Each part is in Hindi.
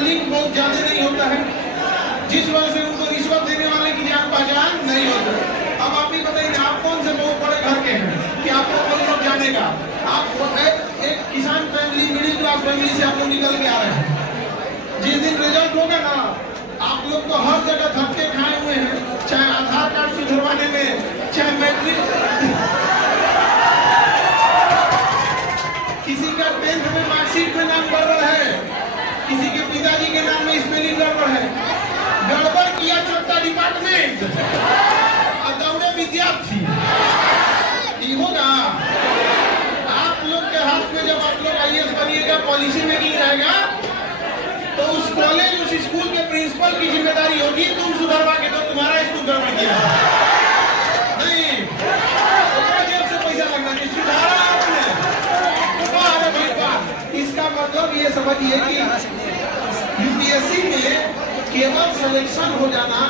लिंक बहुत ज्यादा नहीं होता है, जिस वजह से उनको रिश्वत देने वाले की जान पहचान नहीं होती। अब आप ही बताइए, आप कौन से बहुत बड़े घर के हैं कि आपको कोई लोग जानेगा? आप एक किसान फैमिली, मिडिल क्लास फैमिली से आप लोग निकल के आ रहे हैं। जिस दिन रिजल्ट होगा ना, आप लोग तो हर जगह धक्के खाए हुए हैं, चाहे आधार कार्ड सुधरवाने में, चाहे मैट्रिक, किसी का 10th में मार्कशीट में नाम गड़बड़ है, किसी के पिताजी के नाम में स्पेलिंग गड़बड़ है। गड़बड़ किया चौथा डिपार्टमेंट और दौड़े विद्यार्थी, ये होगा? आप लोग के हाथ में जब आप लोग IAS बनिएगा, पॉलिसी मेकिंग रहेगा, तो उस कॉलेज, उस स्कूल के प्रिंसिपल की जिम्मेदारी होगी तुम सुधरवा के दो, तुम्हारा स्कूल गड़बड़ किया नहीं, जेब से पैसा लगना चाहिए, सुधारा आपने। इसका मतलब ये समझिए कि UPSC में केवल सिलेक्शन हो जाना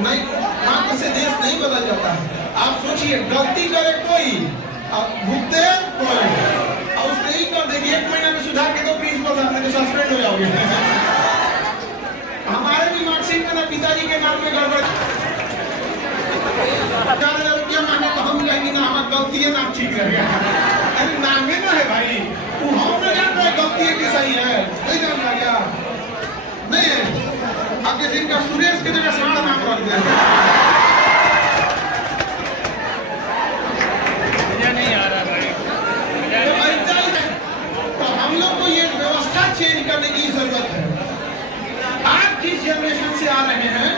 नहीं, मात्र से देश नहीं बदल जाता है। आप सोचिए, गलती करे कोई और भुगते कोई, और उसने ही कर देगी 1 महीना में सुधार के तो प्रिंसिपल साहब ने सस्पेंड हो जाओगे। हमारे भी मार्कशीट में ना पिताजी के नाम में गड़बड़, 4,000 रुपया मांगे तो हम कहेंगे ना हमारी गलती है, नाम ठीक रहेगा। अरे नामे ना है भाई, वो हम नहीं जान रहे गलती है कि सही है, नहीं जान रहा क्या? नहीं, आपके दिन का सुरेश की जगह साढ़ नाम रख दे। मुझे नहीं आ रहा भाई, तो हम लोग को ये व्यवस्था चेंज करने की जरूरत है। आप जिस जनरेशन से आ रहे हैं,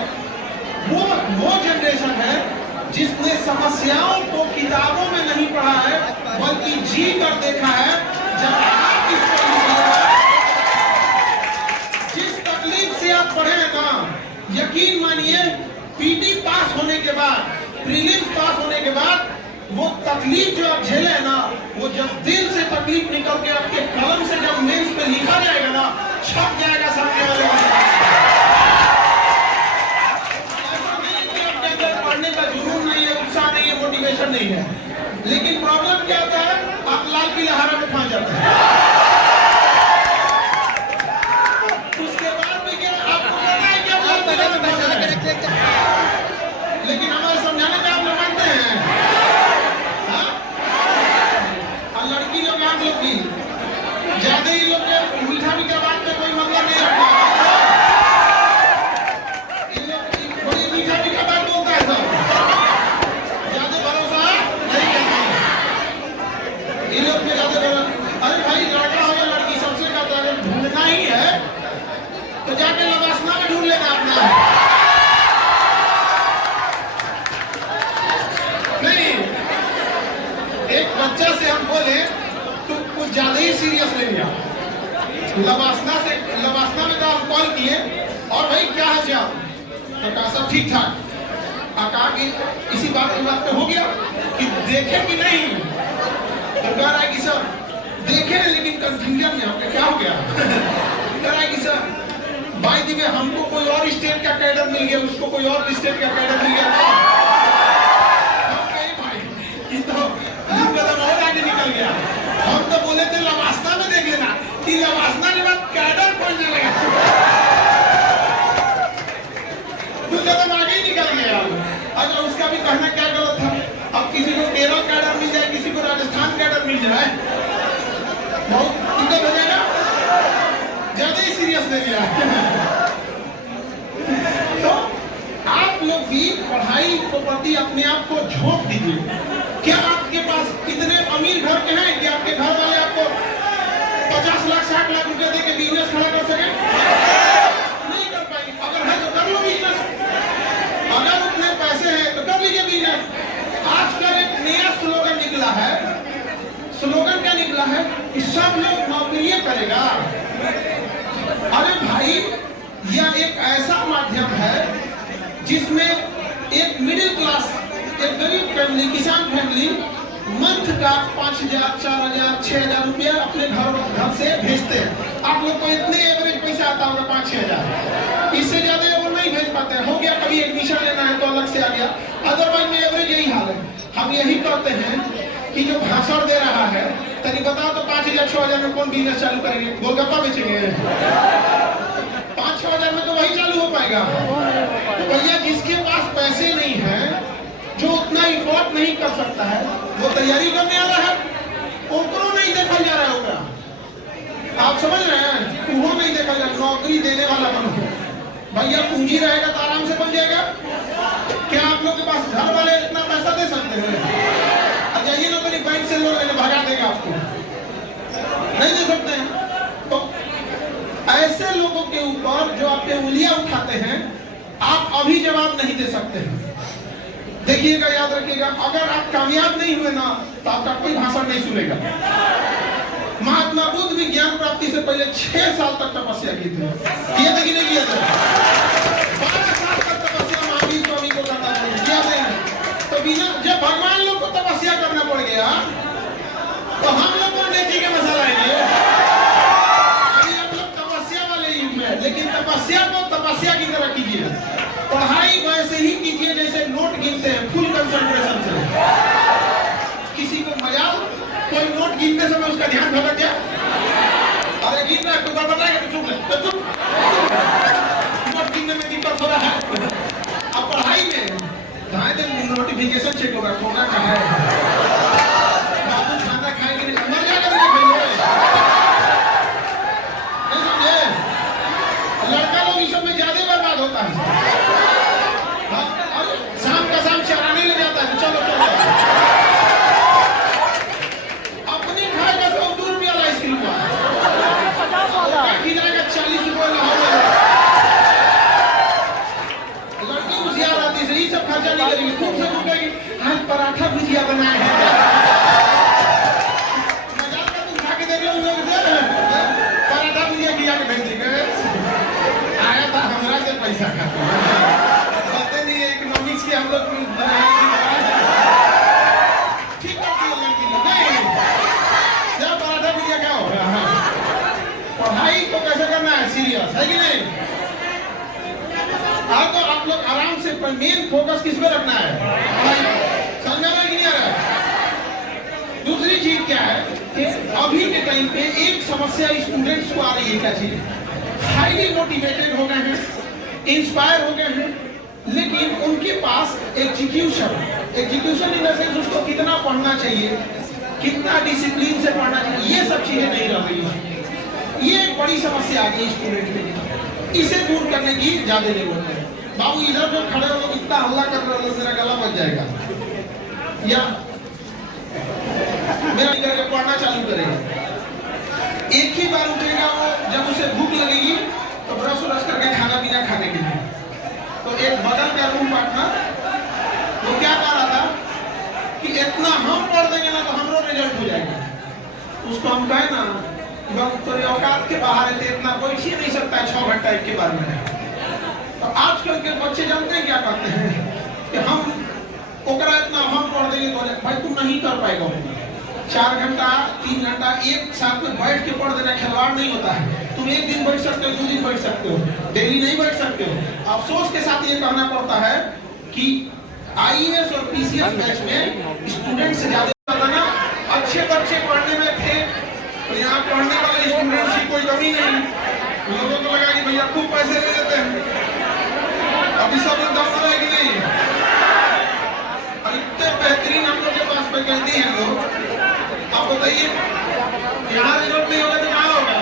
वो जनरेशन है जिसने समस्याओं को किताबों में नहीं पढ़ा है, बल्कि जी कर देखा है। जब आप जिस तकलीफ से आप पढ़े हैं ना, यकीन मानिए पीटी पास होने के बाद, प्रीलिम्स पास होने के बाद, वो तकलीफ जो आप झेले हैं ना, वो जब दिल से तकलीफ निकल के आपके कलम से जब मेंस में लिखा जाएगा ना, छप जाएगा सामने वाले पढ़ने का जुनून नहीं है, उत्साह नहीं है, मोटिवेशन नहीं है। लेकिन प्रॉब्लम क्या होता है, आप लाल पीला हरा में फंस जाते हैं। उसके बाद भी क्या आपको पता है कि आप लाल पीला में फंस रहे हैं, लेकिन हमारे समझाने में आप लोग मानते हैं। और लड़की लोग, आप लोग भी ज्यादा ही लोग मीठा मीठा बात में कोई मतलब नहीं रखता, तो जाके लवासना में ढूंढ लेना अपना। नहीं, एक बच्चा से हम बोले तो कुछ ज्यादा ही सीरियस ले लिया। लवासना में तो हम कॉल किए और भाई क्या है क्या, तो कहा सब ठीक ठाक। कहा कि इसी बात पे हो गया कि देखे कि नहीं, तो कह रहा है कि सर देखे लेकिन कंफ्यूजन में आपका क्या हो गया। कह रहा है कि सर भाई दी में हमको कोई और स्टेट का कैडर मिल गया, उसको कोई और स्टेट का कैडर मिल गया। भाई ये तो कदम और आगे निकल गया। हम तो बोले थे लवासना में देख लेना, कि लवासना के बाद कैडर खोजने लगा, तो कदम आगे ही निकल गया। अच्छा, उसका भी कहना क्या गलत था। अब किसी को केरल कैडर मिल जाए, किसी को राजस्थान कैडर मिल जाए, बहुत दिक्कत हो जाएगा, ज्यादा ही सीरियस ले लिया। तो आप लोग भी पढ़ाई के प्रति अपने आप को झोंक दीजिए। क्या आपके पास इतने अमीर घर के हैं कि आपके घर वाले आपको 50 लाख 60 लाख रुपए दे के बिजनेस खड़ा कर सके? नहीं कर पाएंगे। अगर है तो कर लो बिजनेस, अगर उतने पैसे हैं तो कर लीजिए बिजनेस। आजकल एक नया स्लोगन निकला है। स्लोगन क्या निकला है कि सब लोग नौकरी करेगा। अरे भाई, यह एक ऐसा माध्यम है जिसमें एक मिडिल क्लास, एक गरीब फैमिली, किसान फैमिली मंथ का 5,000, 4,000, 6,000 रुपया अपने घर से भेजते हैं। आप लोग को इतने एवरेज पैसा आता होगा 5-6,000, इससे ज्यादा वो नहीं भेज पाते हैं। हो गया कभी एडमिशन लेना है तो अलग से आ गया, अदरवाइज में एवरेज यही हाल है। हम यही कहते हैं कि जो भाषण दे रहा है, तनी बताओ तो 5,000 6,000 में कौन बिजनेस चालू करेंगे? गोलगप्पा बेचेंगे? 5-6 हजार में तो वही चालू हो पाएगा। तो भैया जिसके पास पैसे नहीं है, जो उतना इफोर्ट नहीं कर सकता है, वो तैयारी करने वाला है, ओकरो नहीं देखा जा रहा होगा। आप समझ रहे हैं? वो नहीं देखा जा, नौकरी देने वाला बनो भैया। पूंजी रहेगा तो आराम से बन जाएगा। क्या आप लोग के पास घर वाले इतना पैसा दे सकते हैं? अब जाइए ना, तो बैंक से लोन लेने भगा देगा आपको, नहीं दे सकते हैं। तो ऐसे लोगों के ऊपर जो आप पे उंगलियां उठाते हैं, आप अभी जवाब नहीं दे सकते हैं। देखिएगा, याद रखिएगा, अगर आप कामयाब नहीं हुए ना, तो आपका कोई भाषण नहीं सुनेगा। महात्मा बुद्ध भी ज्ञान प्राप्ति से पहले 6 साल तक तपस्या की थी। किया था कि नहीं किया था? 12 साल तक तपस्या महावीर स्वामी को करना किया था। तो बिना जब भगवान लोग को तपस्या करना पड़ गया, तो हम लोग को नेकी के मसाला है। अभी आप लोग तपस्या वाले युग में, लेकिन तपस्या को तपस्या की तरह कीजिए। पढ़ाई वैसे ही कीजिए जैसे नोट गिनते हैं, फुल कंसंट्रेशन से। किसी को मजाल, कोई नोट गिनते समय उसका ध्यान भटक गया, अरे गिन रहा है, कोई बताएगा तो चुप रहे, तो चुप। नोट गिनने में दिक्कत हो रहा है। अब पढ़ाई में ढाई दिन नोटिफिकेशन चेक होगा, खोना कहाँ है, बाबू खाना खाएंगे नहीं, मर जाएगा नहीं भैया, नहीं समझे? लड़का लोग इस सब में ज्यादा बर्बाद होता है। शाम का शाम चराने ले जाता है, चलो चलो अपने खाएगा 100 रुपया आइसक्रीम का, खिलाएगा 40 रुपये। लड़की होशियार आती है, ये सब खर्चा नहीं करेगी, खूब से पूछेगी आज पराठा भुजिया बनाए हैं, मजाक का तुम खा के दे रहे हो, पराठा भुजिया खिला के भेज देंगे। आया था हमरा से पैसा खाता, पता नहीं है इकोनॉमिक्स की हम लोग ठीक करती है लड़की लोग, नहीं जब पराठा भुजिया क्या हो रहा है। पढ़ाई को कैसे करना है, सीरियस है कि नहीं? हाँ, तो आप लोग आराम से मेन फोकस किस पे रखना है, समझ में आ रहा है कि नहीं आ रहा है? दूसरी चीज क्या है कि अभी के टाइम पे एक समस्या स्टूडेंट्स को आ रही है, क्या चीज? हाईली मोटिवेटेड हो गए हैं, इंस्पायर हो गए हैं, लेकिन उनके पास एग्जीक्यूशन इन द सेंस उसको कितना पढ़ना चाहिए, कितना डिसिप्लिन से पढ़ना चाहिए, ये सब चीजें नहीं रह रही है। ये एक बड़ी समस्या आ गई स्टूडेंट में, इसे दूर करने की ज्यादा जरूरत है। बाबू इधर जो खड़े हो लोग इतना हल्ला कर रहे हो, मेरा गला बच जाएगा, या मेरा करके पढ़ना चालू करेगा। एक ही बार उठेगा वो, जब उसे भूख लगेगी तो ब्रश व्रश करके खाना पीना खाने के लिए। तो एक बगल का रूम पार्टनर वो क्या कह रहा था कि इतना हम पढ़ देंगे ना तो हमरो रिजल्ट हो जाएगा। उसको हम कहे ना, तो औकात के बाहर है, इतना कोई छीन नहीं सकता है 6 घंटा एक के बारे में। तो आजकल के बच्चे जानते हैं क्या करते हैं कि हम ओकरा इतना हम पढ़ देंगे तो भाई तुम नहीं कर पाएगा। 4 घंटा 3 घंटा एक साथ में बैठ के पढ़ देना खिलवाड़ नहीं होता है। तुम एक दिन बैठ सकते हो, 2 दिन बैठ सकते हो, डेली नहीं बैठ सकते हो। अफसोस के साथ ये कहना पड़ता है कि आईएएस और पीसीएस बैच में स्टूडेंट से ज्यादा ना अच्छे बच्चे पढ़ने में थे, और यहाँ पढ़ने वाले स्टूडेंट्स की कोई कमी नहीं। लोगों को लगा कि भैया खूब पैसे ले लेते हैं, अभी सब लोग दम है कि नहीं? इतने बेहतरीन हम लोग के पास फैकल्टी है लोग, आप बताइए यहाँ रिजल्ट नहीं होगा तो कहाँ होगा?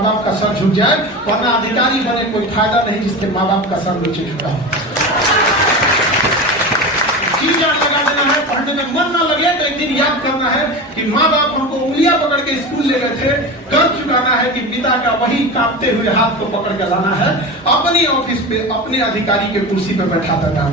माँ बाप का सर झुक जाए, वरना अधिकारी बने कोई फायदा नहीं जिसके माँ बाप का सर नीचे झुका हो। जी जान लगा देना है, पढ़ने में मन ना लगे तो एक दिन याद करना है कि माँ बाप हमको उंगलियां पकड़ के स्कूल ले गए थे, कर्ज चुकाना है कि पिता का वही कांपते हुए हाथ को पकड़ के लाना है, अपनी ऑफिस पे अपने अधिकारी के कुर्सी पे बैठा देना है।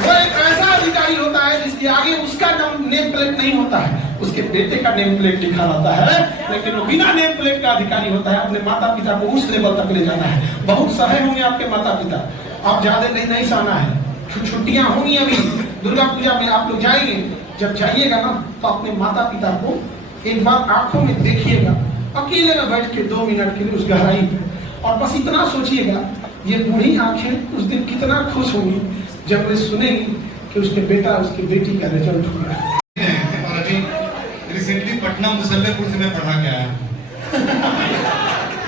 वो एक ऐसा अधिकारी होता है जिसके आगे उसका नेम प्लेट नहीं होता है, उसके बेटे का नेम प्लेट लिखा रहता है, लेकिन वो बिना नेम प्लेट का अधिकारी होता है। अपने माता पिता को उस लेवल तक ले जाना है। बहुत सहे होंगे आपके माता पिता, आप ज्यादा नहीं सहना है। छुट्टियां होंगी अभी दुर्गा पूजा में, आप लोग जाएंगे, जब जाइएगा ना तो अपने माता पिता को एक बार आंखों में देखिएगा, अकेले में बैठ के 2 मिनट के लिए उस गहराई पे, और बस इतना सोचिएगा ये बूढ़ी आंखें उस दिन कितना खुश होंगी जब वे सुनेंगी कि उसके बेटा उसकी बेटी का रिजल्ट हो रहा है। और अभी रिसेंटली पटना मुसल्लेपुर से मैं पढ़ा के आया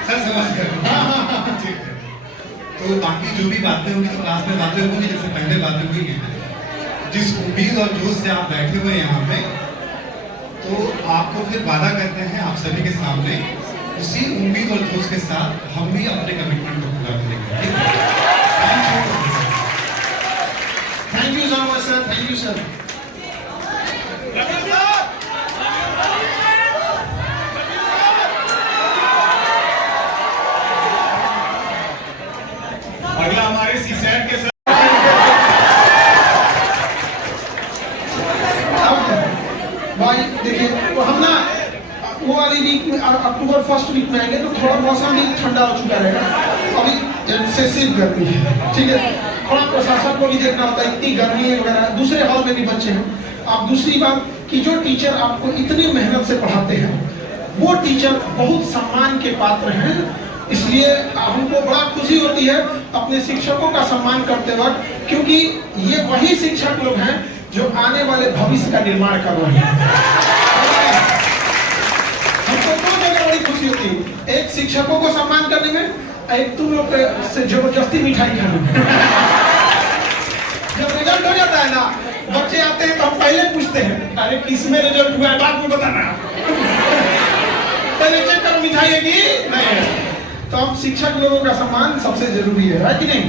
सर, समझ कर ठीक है। तो बाकी जो भी बातें होंगी तो क्लास में बातें होंगी, जैसे पहले बातें हुई हैं। जिस उम्मीद और जोश से आप बैठे हुए हैं यहाँ पे, तो आपको फिर वादा करते हैं आप सभी के सामने, उसी उम्मीद और जोश के साथ हम भी अपने कमिटमेंट को पूरा करेंगे। Thank you so much sir, thank you sir. अगला हमारे सीसैट के साथ भाई देखिए, तो हम ना वो वाली वीक में अक्टूबर फर्स्ट वीक में आएंगे तो थोड़ा मौसम भी ठंडा हो चुका रहेगा। अभी एक्सेसिव गर्मी है, ठीक है, थोड़ा प्रशासन को भी देखना होता है, इतनी गर्मी है वगैरह। दूसरे हॉल में भी बच्चे हैं। अब दूसरी बात कि जो टीचर आपको इतनी मेहनत से पढ़ाते हैं वो टीचर बहुत सम्मान के पात्र हैं, इसलिए हमको बड़ा खुशी होती है अपने शिक्षकों का सम्मान करते वक्त, क्योंकि ये वही शिक्षक लोग हैं जो आने वाले भविष्य का निर्माण कर रहे हैं। हमको 2 जगह बड़ी खुशी होती है, एक शिक्षकों को सम्मान करने में, एक तुम लोग से जबरदस्ती मिठाई खाने में। जब रिजल्ट हो जाता है ना, बच्चे आते हैं तो हम पहले पूछते हैं, अरे किसमें रिजल्ट हुआ है बाद में बताना, पहले चेक करो मिठाई है कि नहीं है। तो अब शिक्षक लोगों का सम्मान सबसे जरूरी है कि नहीं?